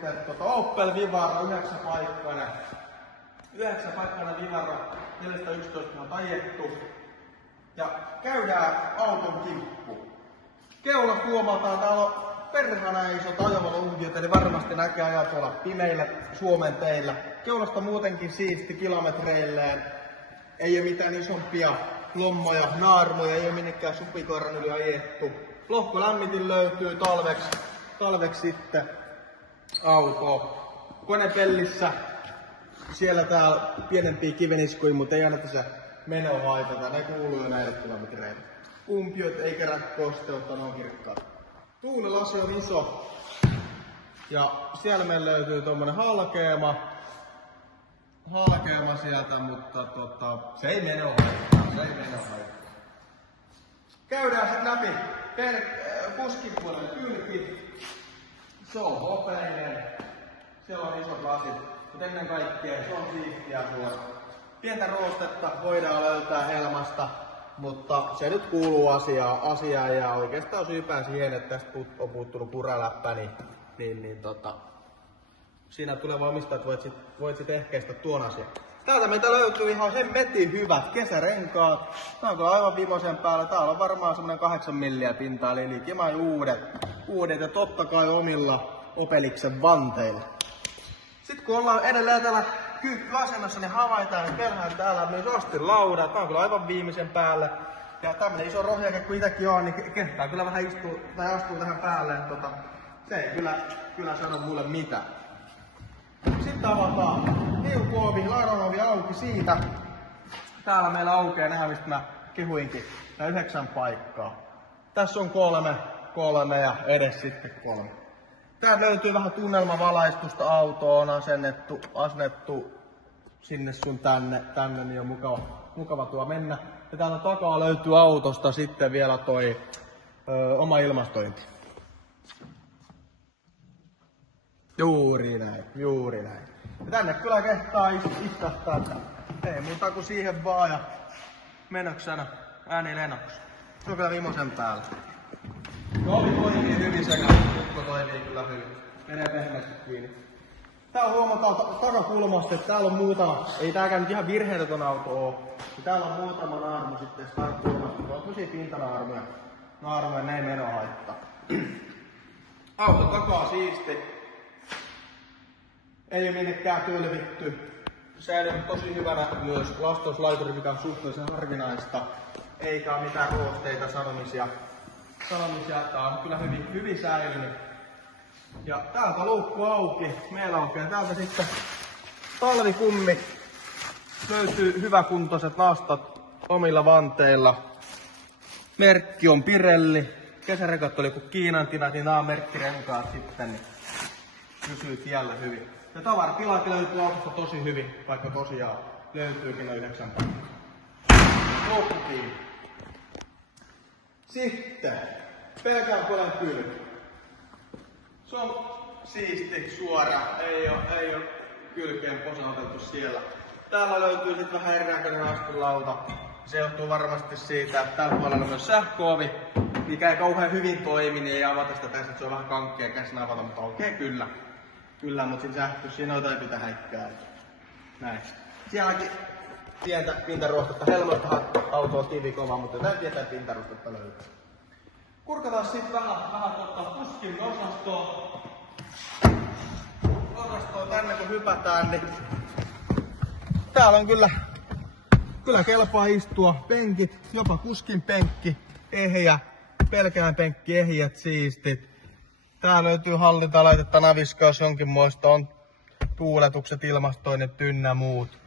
sitten Opel Vivaro 9-paikkainen. 9-paikkainen Vivaro, 411 on ajettu. Ja käydään auton kimppuun. Keulasta huomataan, täällä on perhana isot ajovalonkiot, eli varmasti näkee ajaa tuolla pimeillä Suomen teillä. Keulasta muutenkin siisti kilometreilleen. Ei ole mitään isompia lommoja, naarmoja, ei ole minnekään supikoiran yli ajettu. Lohkolämmitin löytyy talveksi sitten auto. Konepellissä siellä täällä pienempiä kiveniskuja, mutta ei anneta se meno haitata. Ne kuuluu jo näille kilometreille. Umpiot ei kerää kosteutta, ne on kirkkaat. Tuulilasi on iso. Ja siellä meillä löytyy tommonen halkeama sieltä, mutta se ei meno haittaa. Käydään sit läpi puskipuolelle kylki. Se on hopeinen. Siellä on isot lasit. Mutta ennen kaikkea se on siistiä tuolla. Pientä roostetta voidaan löytää helmasta, mutta se nyt kuuluu asiaan ja oikeastaan syypään siihen, että tästä on puuttunut puraläppä, niin siinä tuleva omistajat voit sit ehkäistä tuon asian. Täältä meitä löytyy ihan hemmetin hyvät kesärenkaat. Tää on kyllä aivan viimeisen päällä. Täällä on varmaan semmonen 8 milliä pintaa, eli liikimai uudet ja totta kai omilla Opeliksen vanteilla. Sitten kun ollaan edelleen täällä asennossa, niin havaitaan, että perään täällä on myös astinlauda. Tää on kyllä aivan viimeisen päällä. Ja tämmönen iso rohjake kuin itäkin on, niin kehtaa kyllä vähän astuu tähän päälle. Se ei kyllä sano mulle mitään. Sitten avataan liukuovi, laaranovi auki siitä. Täällä meillä aukeaa nämä, mistä mä kehuinkin, nämä 9 paikkaa. Tässä on 3 ja edes sitten 3. Täältä löytyy vähän tunnelmavalaistusta autoon, asennettu sinne sun tänne, niin on mukava tuo mennä. Ja täältä takaa löytyy autosta sitten vielä toi oma ilmastointi. Juuri näin. Ja tänne kyllä kehtaa istahtaa. Ei muuta kuin siihen vaan ja menöksänä ääni lennoksi. Se on kyllä vimosen päällä. Ovi toimii hyvin sekä tukko toimii kyllä hyvin. Menee pehmeästi kiinni. Täällä huomataan takakulmasta, että täällä on muutama, ei tääkään nyt ihan virheetön auto oo. Täällä on muutama naarmu sitten takakulmasta. On tosi pintanaarmuja. Naarmuja, ne ei meno haittaa. Auto takaa siisti. Ei ole minnekään kylvitty. Säilynyt tosi hyvänä myös lastauslaituri, mikä on suhteellisen harvinaista. Eikä ole mitään roosteita, sanomisia. Tää on kyllä hyvin säilynyt. Ja täältä luukku auki. Meillä aukeaa täältä sitten talvikummi. Löytyy hyväkuntoiset nastat omilla vanteilla. Merkki on Pirelli. Kesärenkaat oli kuin Kiinan tinat, niin nämä on merkkirenkaat sitten. Niin pysyy tiellä hyvin. Ja tavaratilaakin löytyy autosta tosi hyvin, vaikka tosiaan löytyykin noin 9 paikkaa. Lopputiin. Sitten pelkään puolen kylki. Se on siisti, suora, ei oo kylkeen posauteltu siellä. Täällä löytyy sitten vähän erinäköinen astinlauta. Se johtuu varmasti siitä, että tällä puolella on myös sähköovi, mikä ei kauhean hyvin toimi, niin ei avata sitä tässä, että se on vähän kankkea käsin avata, mutta okei, Kyllä, mutta siinä on jotain pitää häikkää. Näin. Sielläkin pientä pintaruostetta. Helmoistahan auto on kivikova, mutta jotain pientä pintaruostetta löytyy. Kurkataan sitten vähän puskin osastoon. Tänne kun hypätään, niin täällä on kyllä kelpaa istua. Penkit, jopa kuskin penkki, ehjä, pelkään penkki, ehjät, siistit. Täällä löytyy hallintalaitetta, naviskaus jonkinmoista, on tuuletukset, ilmastoinnit ynnä muut.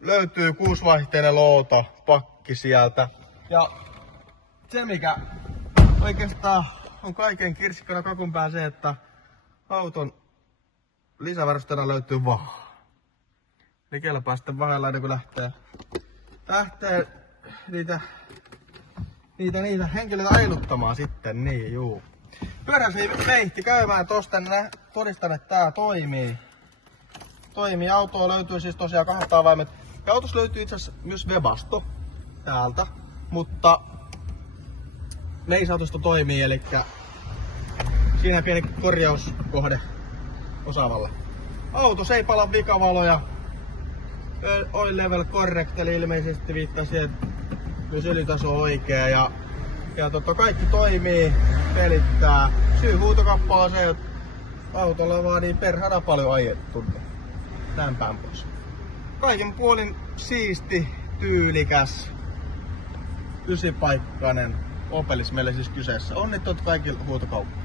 Löytyy 6-vaihteinen looto, pakki sieltä. Ja se mikä oikeastaan on kaiken kirsikkana kakun pää se, että auton lisävarustena löytyy vaha. Eli kelpaa sitten vahdellainen kun lähtee niitä henkilöitä ailuttamaan sitten, niin juu. Pyöräsi veihti käymään tosta, todistan, että tää toimii. Autoa löytyy siis tosiaan 2 avaimet. Ja autossa löytyy itse asiassa myös Webasto täältä, mutta leisautosto toimii, eli siinä pieni korjauskohde osaavalla. Autossa ei pala vikavaloja. Oil level correct, eli ilmeisesti viittaa siihen, että myös öljytaso on oikea ja kaikki toimii, pelittää. Syy huutokappaa on se, että autolla vaadii perhana paljon ajettu. Näin päin pois. Kaikin puolin siisti, tyylikäs, 9-paikkainen Opelis meille siis kyseessä. Onnittelut kaikille huutokauppaan.